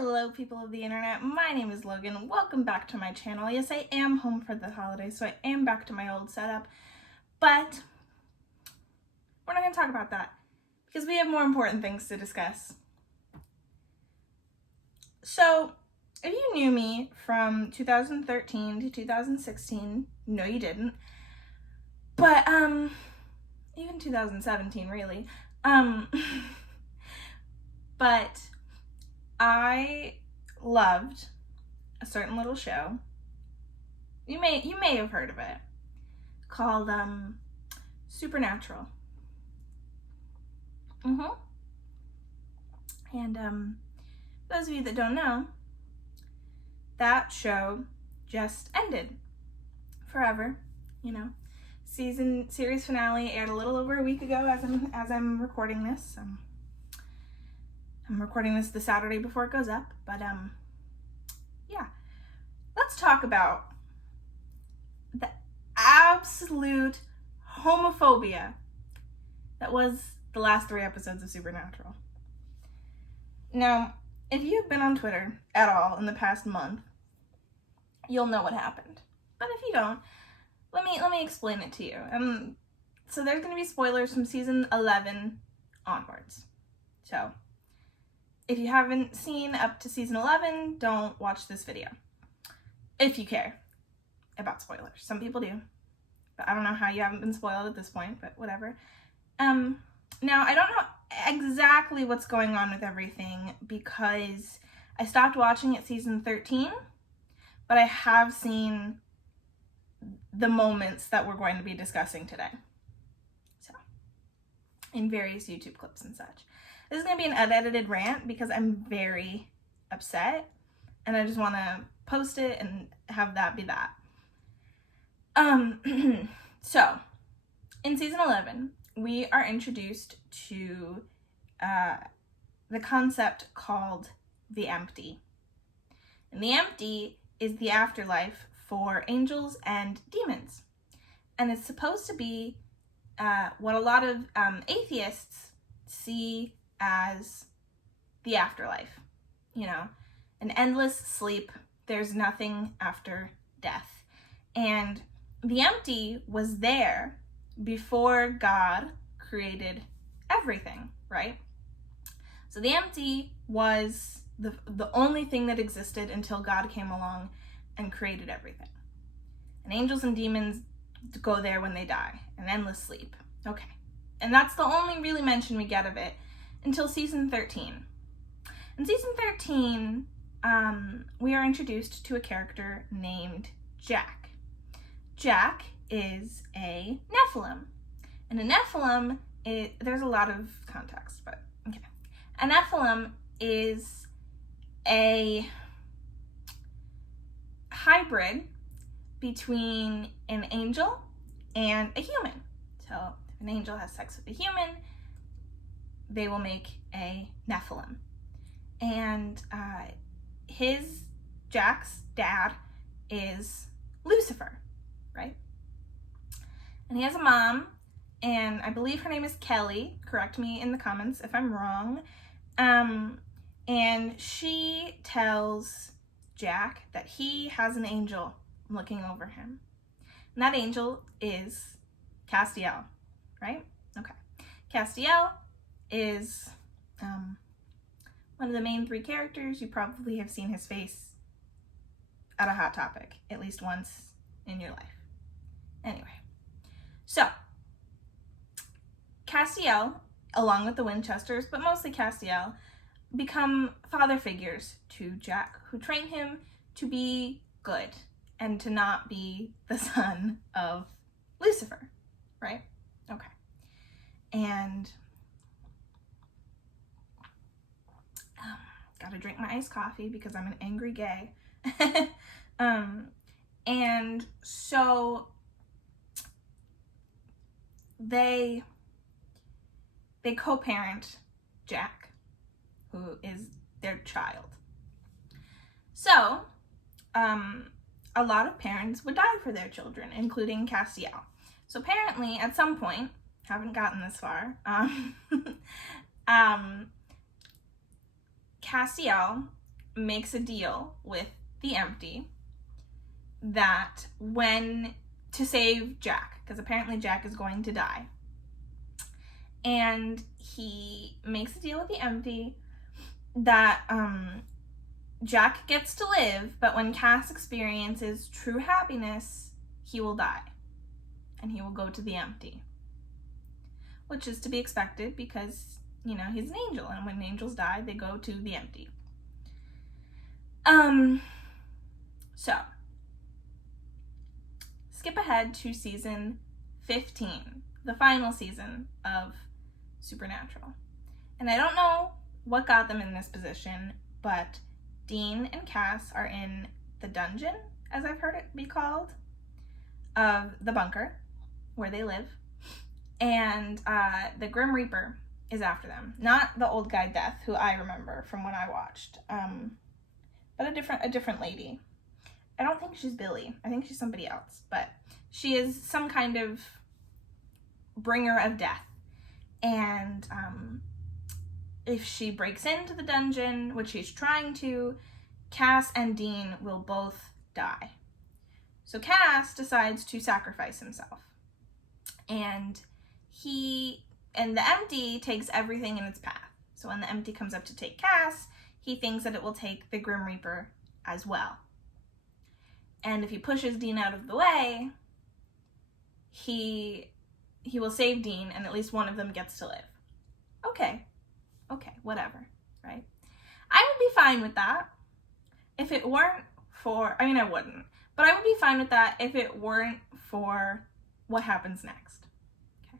Hello people of the internet, my name is Logan. Welcome back to my channel. Yes, I am home for the holidays, so I am back to my old setup, but we're not going to talk about that because we have more important things to discuss. So, if you knew me from 2013 to 2016, no you didn't, but even 2017 really, but I loved a certain little show. You may have heard of it, called Supernatural. And those of you that don't know, that show just ended forever. You know, series finale aired a little over a week ago as I'm recording this. I'm recording this the Saturday before it goes up, but yeah. Let's talk about the absolute homophobia that was the last 3 episodes of Supernatural. Now, if you've been on Twitter at all in the past month, you'll know what happened. But if you don't, let me explain it to you. So there's going to be spoilers from season 11 onwards. So if you haven't seen up to season 11, don't watch this video. If you care about spoilers. Some people do. But I don't know how you haven't been spoiled at this point, but whatever. Now, I don't know exactly what's going on with everything because I stopped watching at season 13, but I have seen the moments that we're going to be discussing today. So, in various YouTube clips and such. This is going to be an unedited rant because I'm very upset and I just want to post it and have that be that. So, in season 11, we are introduced to the concept called the empty. And the empty is the afterlife for angels and demons. And it's supposed to be what a lot of atheists see as the afterlife. You know, an endless sleep. There's nothing after death. And the empty was there before God created everything, right? So the empty was the only thing that existed until God came along and created everything. And angels and demons go there when they die, an endless sleep. Okay. And that's the only really mention we get of it until season 13. In season 13, we are introduced to a character named Jack. Jack is a Nephilim. And a Nephilim, there's a lot of context, but okay. A Nephilim is a hybrid between an angel and a human. So if an angel has sex with a human, they will make a Nephilim. And Jack's dad is Lucifer, right? And he has a mom, and I believe her name is Kelly. Correct me in the comments if I'm wrong. And she tells Jack that he has an angel looking over him. And that angel is Destiel, right? Okay. Destiel is one of the main 3 characters. You probably have seen his face at a Hot Topic at least once in your life. Anyway, so Destiel, along with the Winchesters, but mostly Destiel, become father figures to Jack, who train him to be good and to not be the son of Lucifer, right? Okay. And gotta drink my iced coffee because I'm an angry gay. And so they co-parent Jack, who is their child. So, a lot of parents would die for their children, including Destiel. So apparently, at some point, haven't gotten this far, Destiel makes a deal with the Empty that to save Jack, because apparently Jack is going to die. And he makes a deal with the Empty that Jack gets to live, but when Cass experiences true happiness, he will die. And he will go to the Empty. Which is to be expected because, he's an angel, and when angels die, they go to the Empty. So, skip ahead to season 15, the final season of Supernatural. And I don't know what got them in this position, but Dean and Cass are in the dungeon, as I've heard it be called, of the bunker where they live. And the Grim Reaper is after them. Not the old guy Death, who I remember from when I watched, but a different lady. I don't think she's Billy. I think she's somebody else. But she is some kind of bringer of death. And if she breaks into the dungeon, which she's trying to, Cass and Dean will both die. So Cass decides to sacrifice himself. And the Empty takes everything in its path. So when the Empty comes up to take Cass, he thinks that it will take the Grim Reaper as well. And if he pushes Dean out of the way, he will save Dean, and at least one of them gets to live. Okay, whatever, right? I would be fine with that if it weren't for, I wouldn't, but I would be fine with that if it weren't for what happens next. Okay.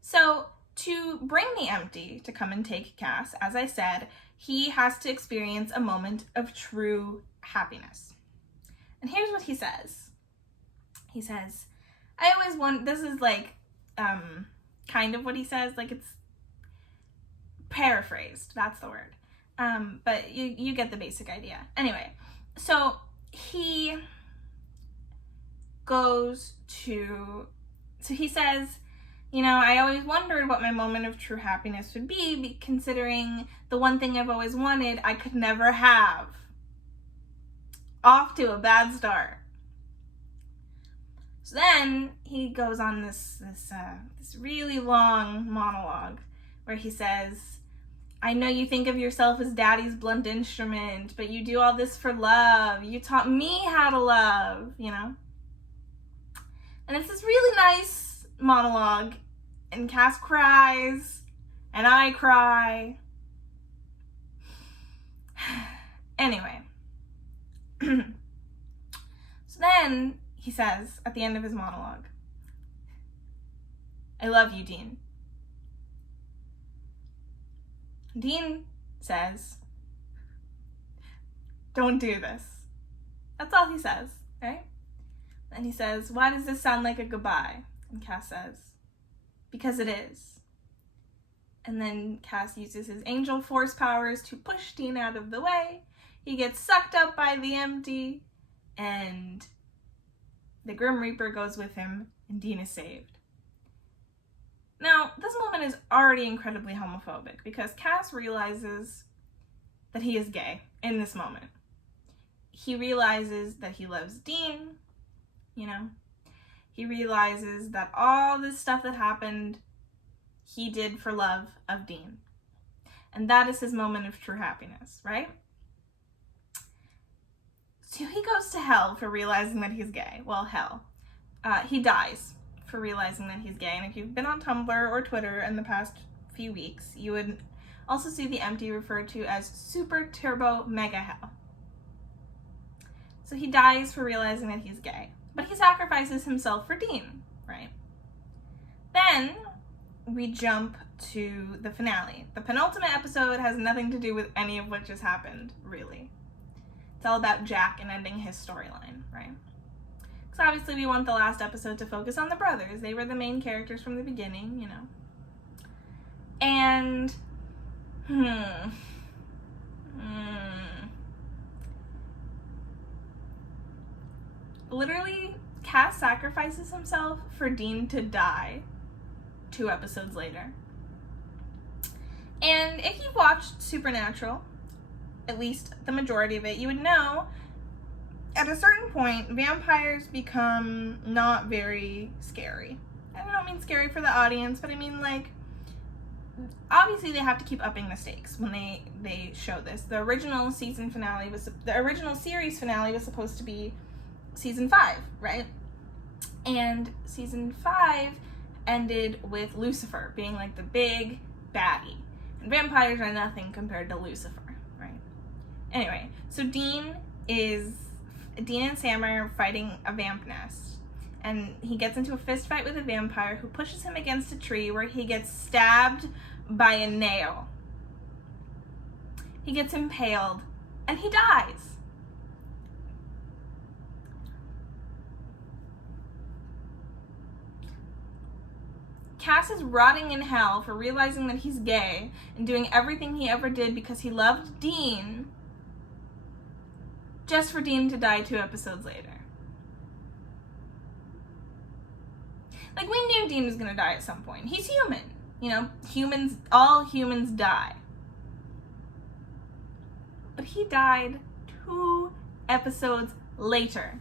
So to bring the Empty to come and take Cass, as I said, he has to experience a moment of true happiness. And here's what he says. He says, I always want, this is like, kind of what he says, like it's paraphrased, that's the word. But you get the basic idea. Anyway, so he says, I always wondered what my moment of true happiness would be, considering the one thing I've always wanted I could never have. Off to a bad start. So then he goes on this really long monologue where he says, I know you think of yourself as daddy's blunt instrument, but you do all this for love. You taught me how to love, And it's this really nice monologue, and Cass cries, and I cry. Anyway. So then he says at the end of his monologue, I love you, Dean. Dean says, don't do this. That's all he says, right? And he says, why does this sound like a goodbye? And Cass says, because it is. And then Cass uses his angel force powers to push Dean out of the way. He gets sucked up by the Empty, and the Grim Reaper goes with him, and Dean is saved. Now, this moment is already incredibly homophobic because Cass realizes that he is gay in this moment. He realizes that he loves Dean, He realizes that all this stuff that happened, he did for love of Dean. And that is his moment of true happiness, right? So he goes to hell for realizing that he's gay. Well, hell. He dies for realizing that he's gay. And if you've been on Tumblr or Twitter in the past few weeks, you would also see the Empty referred to as super turbo mega hell. So he dies for realizing that he's gay. But he sacrifices himself for Dean, right? Then we jump to the finale. The penultimate episode has nothing to do with any of what just happened, really. It's all about Jack and ending his storyline, right? Because obviously we want the last episode to focus on the brothers. They were the main characters from the beginning, And, literally, Cass sacrifices himself for Dean to die 2 episodes later. And if you've watched Supernatural, at least the majority of it, you would know at a certain point, vampires become not very scary. I don't mean scary for the audience, but I mean, like, obviously they have to keep upping the stakes when they show this. The original series finale was supposed to be season 5, right? And season 5 ended with Lucifer being like the big baddie. And vampires are nothing compared to Lucifer, right? Anyway, so Dean and Sam are fighting a vamp nest. And he gets into a fist fight with a vampire who pushes him against a tree where he gets stabbed by a nail. He gets impaled and he dies. Cass is rotting in hell for realizing that he's gay and doing everything he ever did because he loved Dean, just for Dean to die 2 episodes later. Like, we knew Dean was gonna die at some point. He's human. You know, all humans die. But he died 2 episodes later.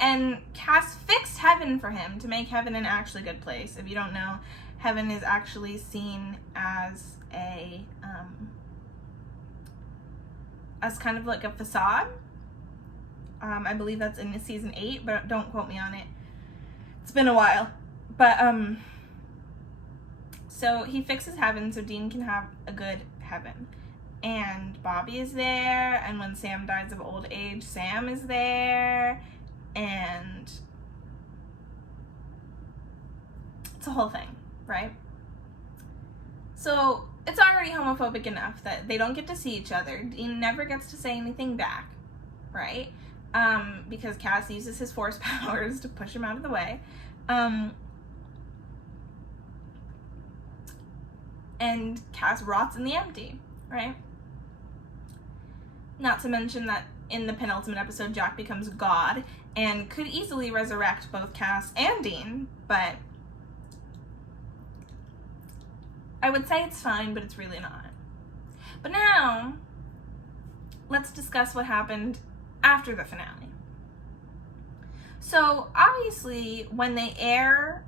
And Cass fixed heaven for him to make heaven an actually good place. If you don't know, heaven is actually seen as as kind of like a facade. I believe that's in season 8, but don't quote me on it. It's been a while. But so he fixes heaven so Dean can have a good heaven. And Bobby is there, and when Sam dies of old age, Sam is there. And it's a whole thing, right? So it's already homophobic enough that they don't get to see each other. Dean never gets to say anything back, right? Because Cass uses his force powers to push him out of the way. And Cass rots in the empty, right? Not to mention that in the penultimate episode, Jack becomes God and could easily resurrect both Cass and Dean, but I would say it's fine, but it's really not. But now, let's discuss what happened after the finale. So, obviously, when they air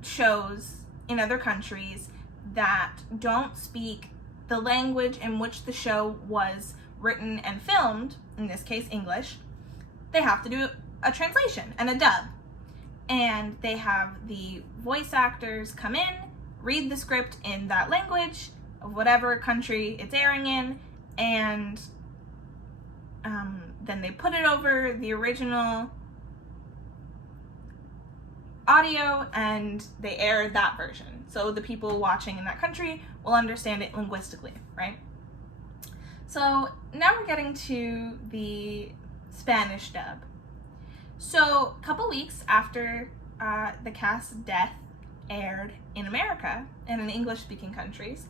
shows in other countries that don't speak the language in which the show was written and filmed, in this case English, they have to do a translation and a dub. And they have the voice actors come in, read the script in that language of whatever country it's airing in, and then they put it over the original audio and they air that version. So the people watching in that country will understand it linguistically, right? So now we're getting to the Spanish dub. So a couple weeks after the Cass death aired in America and in English-speaking countries,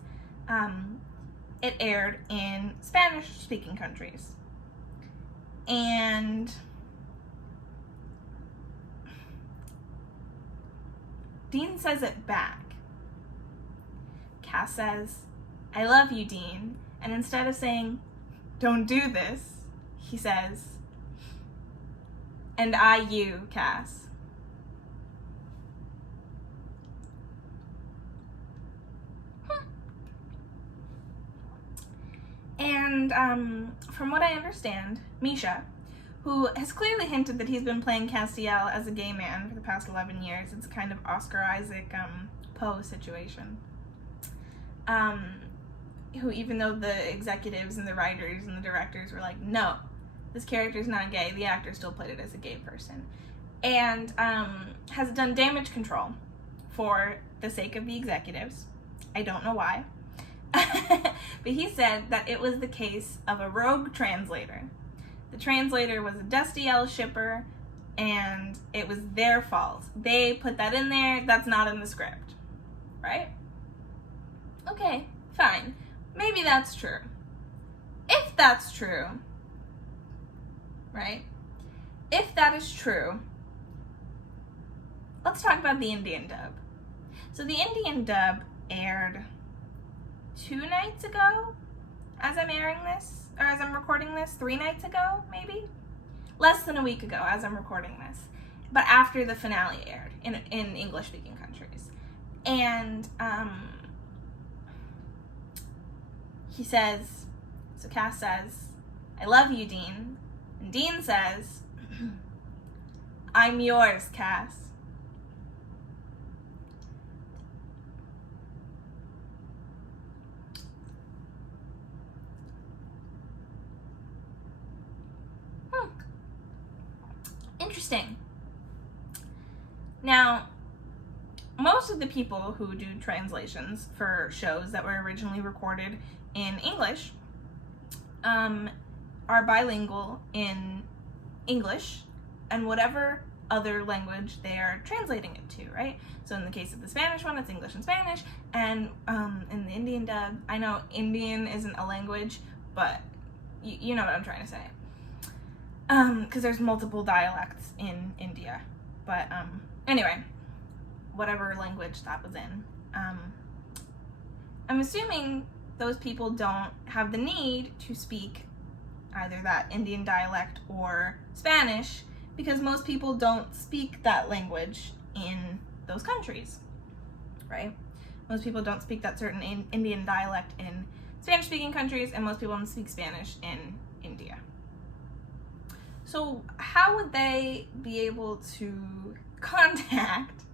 it aired in Spanish-speaking countries. And Dean says it back. Cass says, "I love you, Dean." And instead of saying, "Don't do this," he says, "And I you, Cass." And from what I understand, Misha, who has clearly hinted that he's been playing Castiel as a gay man for the past 11 years, it's a kind of Oscar Isaac Poe situation. Who, even though the executives and the writers and the directors were like, "No, this character's not gay," the actor still played it as a gay person. And has done damage control for the sake of the executives. I don't know why. But he said that it was the case of a rogue translator. The translator was a Destiel shipper, and it was their fault. They put that in there. That's not in the script, right? Okay, fine. Maybe that's true. If that's true, right? If that is true, let's talk about the Indian dub. So the Indian dub aired 2 nights ago, as I'm airing this, or as I'm recording this, 3 nights ago, maybe? Less than a week ago as I'm recording this. But after the finale aired in English-speaking countries. And he says, so Cass says, "I love you, Dean." And Dean says, "I'm yours, Cass." Interesting. Now, most of the people who do translations for shows that were originally recorded in English are bilingual in English and whatever other language they are translating it to, right? So in the case of the Spanish one, it's English and Spanish, and in the Indian dub, I know Indian isn't a language, but you know what I'm trying to say. Because there's multiple dialects in India. But anyway, whatever language that was in. I'm assuming those people don't have the need to speak either that Indian dialect or Spanish, because most people don't speak that language in those countries, right? Most people don't speak that certain Indian dialect in Spanish-speaking countries, and most people don't speak Spanish in India. So how would they be able to contact,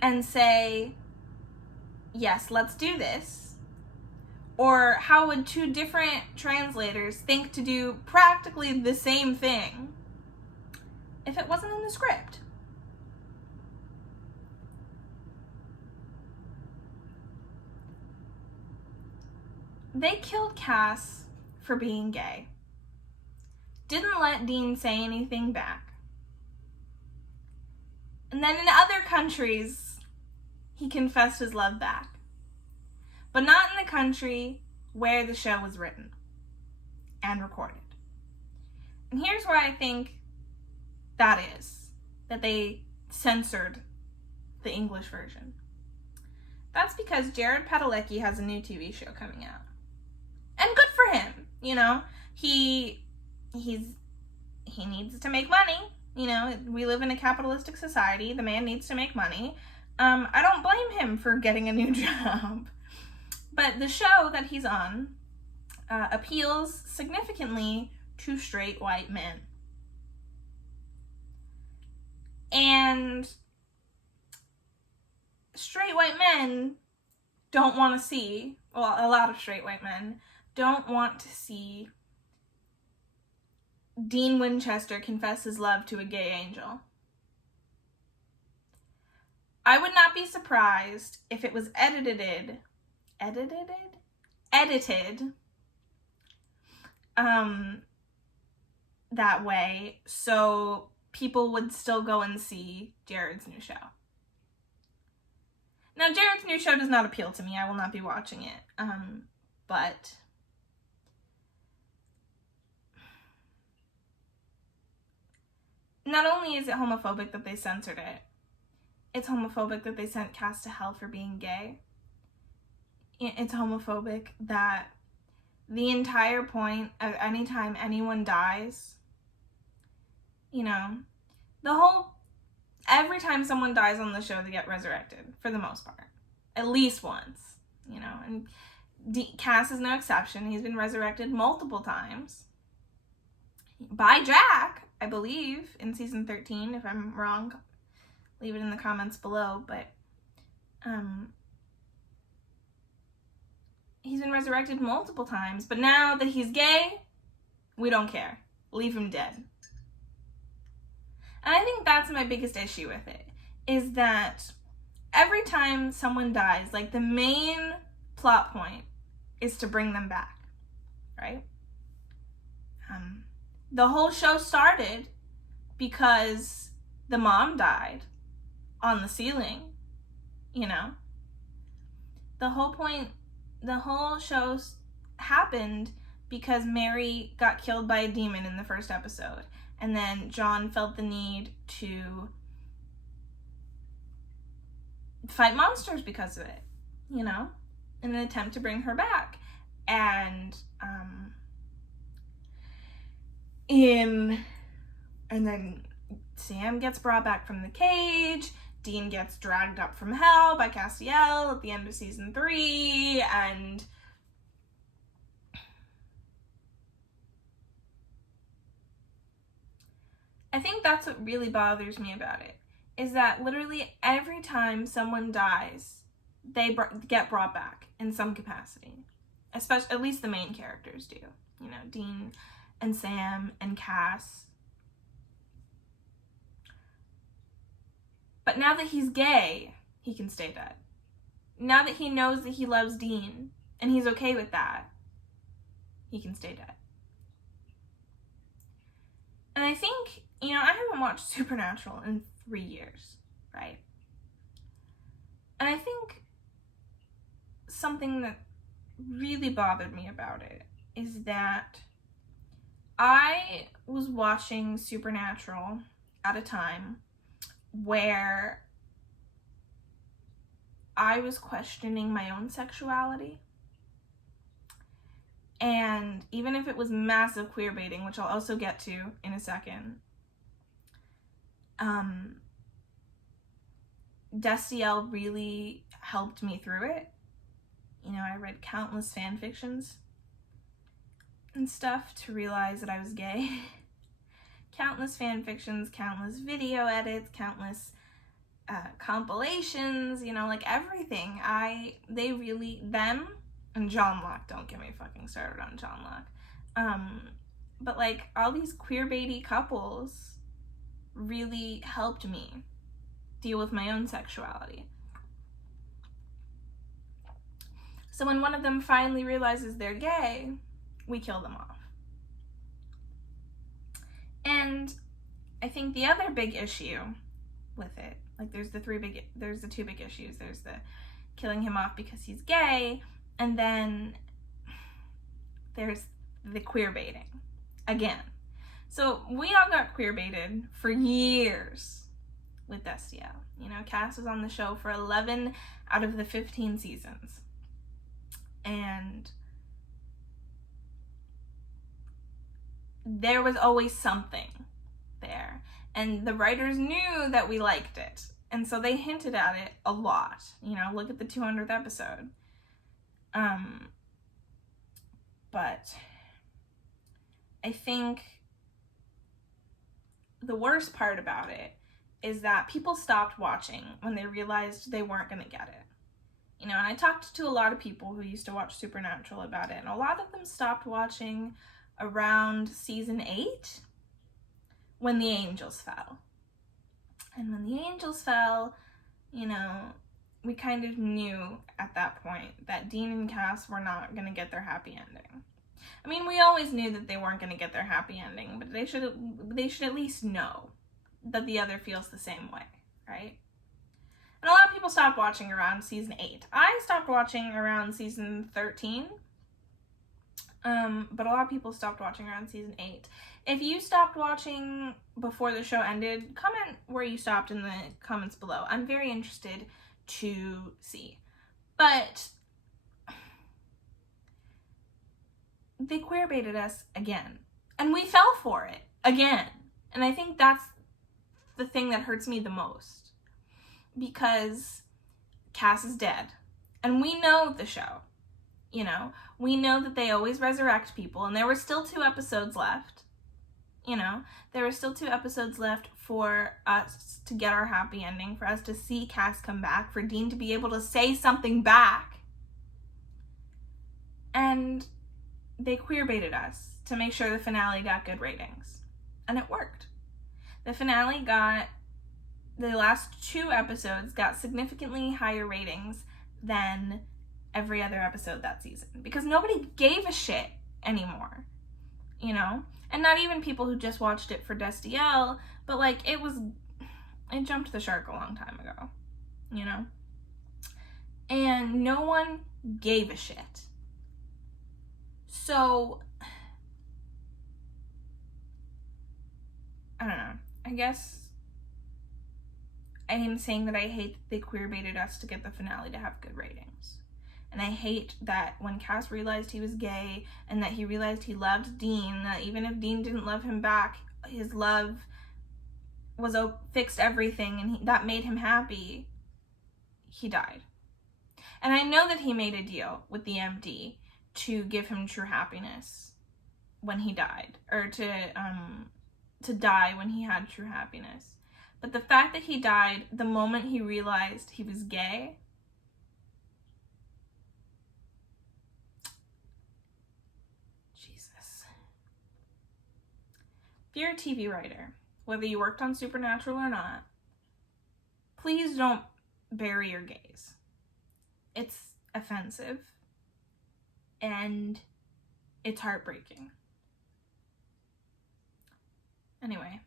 and say, yes, let's do this? Or how would two different translators think to do practically the same thing if it wasn't in the script? They killed Cass for being gay. Didn't let Dean say anything back. And then in other countries, he confessed his love back. But not in the country where the show was written and recorded. And here's why I think that is, that they censored the English version. That's because Jared Padalecki has a new TV show coming out. And good for him, He needs to make money. We live in a capitalistic society. The man needs to make money. I don't blame him for getting a new job. But the show that he's on appeals significantly to straight white men. And straight white men don't want to see, well, a lot of straight white men don't want to see Dean Winchester confess his love to a gay angel. I would not be surprised if it was edited that way, so people would still go and see Jared's new show. Now, Jared's new show does not appeal to me. I will not be watching it. But not only is it homophobic that they censored it, it's homophobic that they sent Cass to hell for being gay. It's homophobic that the entire point of anytime anyone dies, every time someone dies on the show, they get resurrected, for the most part. At least once, and Cass is no exception. He's been resurrected multiple times. By Jack, I believe, in season 13. If I'm wrong, leave it in the comments below. But he's been resurrected multiple times. But now that he's gay, we don't care. Leave him dead. And I think that's my biggest issue with it, is that every time someone dies, the main plot point is to bring them back, right? The whole show started because the mom died on the ceiling, The whole show happened because Mary got killed by a demon in the first episode. And then John felt the need to fight monsters because of it, in an attempt to bring her back. And then Sam gets brought back from the cage. Dean gets dragged up from hell by Destiel at the end of season 3, and I think that's what really bothers me about it, is that literally every time someone dies, they get brought back in some capacity. Especially, at least the main characters do. You know, Dean and Sam and Cass. But now that he's gay, he can stay dead. Now that he knows that he loves Dean, and he's okay with that, he can stay dead. And I think, you know, I haven't watched Supernatural in 3 years, right? And I think something that really bothered me about it is that I was watching Supernatural at a time where I was questioning my own sexuality. And even if it was massive queerbaiting, which I'll also get to in a second, Destiel really helped me through it. You know, I read countless fan fictions and stuff to realize that I was gay. Countless fan fictions, countless video edits, countless compilations, you know, like everything. Them and John Locke, don't get me fucking started on John Locke. But like all these queerbaity couples really helped me deal with my own sexuality. So when one of them finally realizes they're gay, we kill them off. And I think the other big issue with it, like there's the two big issues. There's the killing him off because he's gay, and then there's the queerbaiting again. So we all got queerbaited for years with Destiel. You know, Cass was on the show for 11 out of the 15 seasons. And there was always something there. And the writers knew that we liked it. And so they hinted at it a lot. You know, look at the 200th episode. But I think the worst part about it is that people stopped watching when they realized they weren't going to get it. You know, and I talked to a lot of people who used to watch Supernatural about it, and a lot of them stopped watching around season 8 when the angels fell. And when the angels fell, you know, we kind of knew at that point that Dean and Cass were not going to get their happy ending. I mean, we always knew that they weren't going to get their happy ending, but they should at least know that the other feels the same way, right? And a lot of people stopped watching around season 8. I stopped watching around season 13. But a lot of people stopped watching around season 8. If you stopped watching before the show ended, comment where you stopped in the comments below. I'm very interested to see. But they queerbaited us again. And we fell for it again. And I think that's the thing that hurts me the most. Because Cass is dead. And we know the show. You know, we know that they always resurrect people, and there were still 2 episodes left. You know, there were still 2 episodes left for us to get our happy ending, for us to see Cass come back, for Dean to be able to say something back. And they queerbaited us to make sure the finale got good ratings. And it worked. The finale the last 2 episodes got significantly higher ratings than every other episode that season, because nobody gave a shit anymore, you know? And not even people who just watched it for Destiel, but like it jumped the shark a long time ago, you know? And no one gave a shit. So I don't know. I guess I am saying that I hate that they queerbaited us to get the finale to have good ratings. And I hate that when Cass realized he was gay and that he realized he loved Dean, that even if Dean didn't love him back, his love was fixed everything, and that made him happy. He died. And I know that he made a deal with the MD to give him true happiness when he died, or to die when he had true happiness. But the fact that he died the moment he realized he was gay, Jesus. If you're a TV writer, whether you worked on Supernatural or not, please don't bury your gays. It's offensive and it's heartbreaking. Anyway,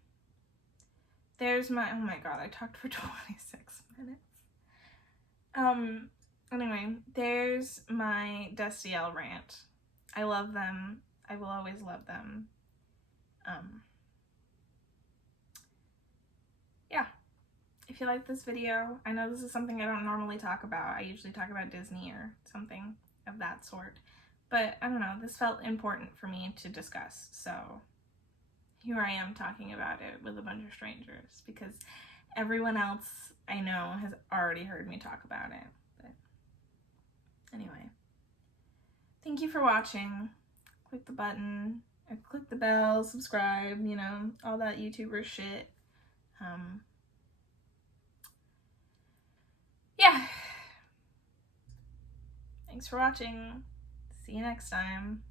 there's my, oh my god, I talked for 26 minutes. Anyway, there's my Destiel rant. I love them. I will always love them. Yeah. If you like this video, I know this is something I don't normally talk about. I usually talk about Disney or something of that sort. But I don't know, this felt important for me to discuss. So here I am talking about it with a bunch of strangers because everyone else I know has already heard me talk about it. But anyway, thank you for watching. Click the button, or click the bell, subscribe, you know, all that YouTuber shit. Yeah. Thanks for watching. See you next time.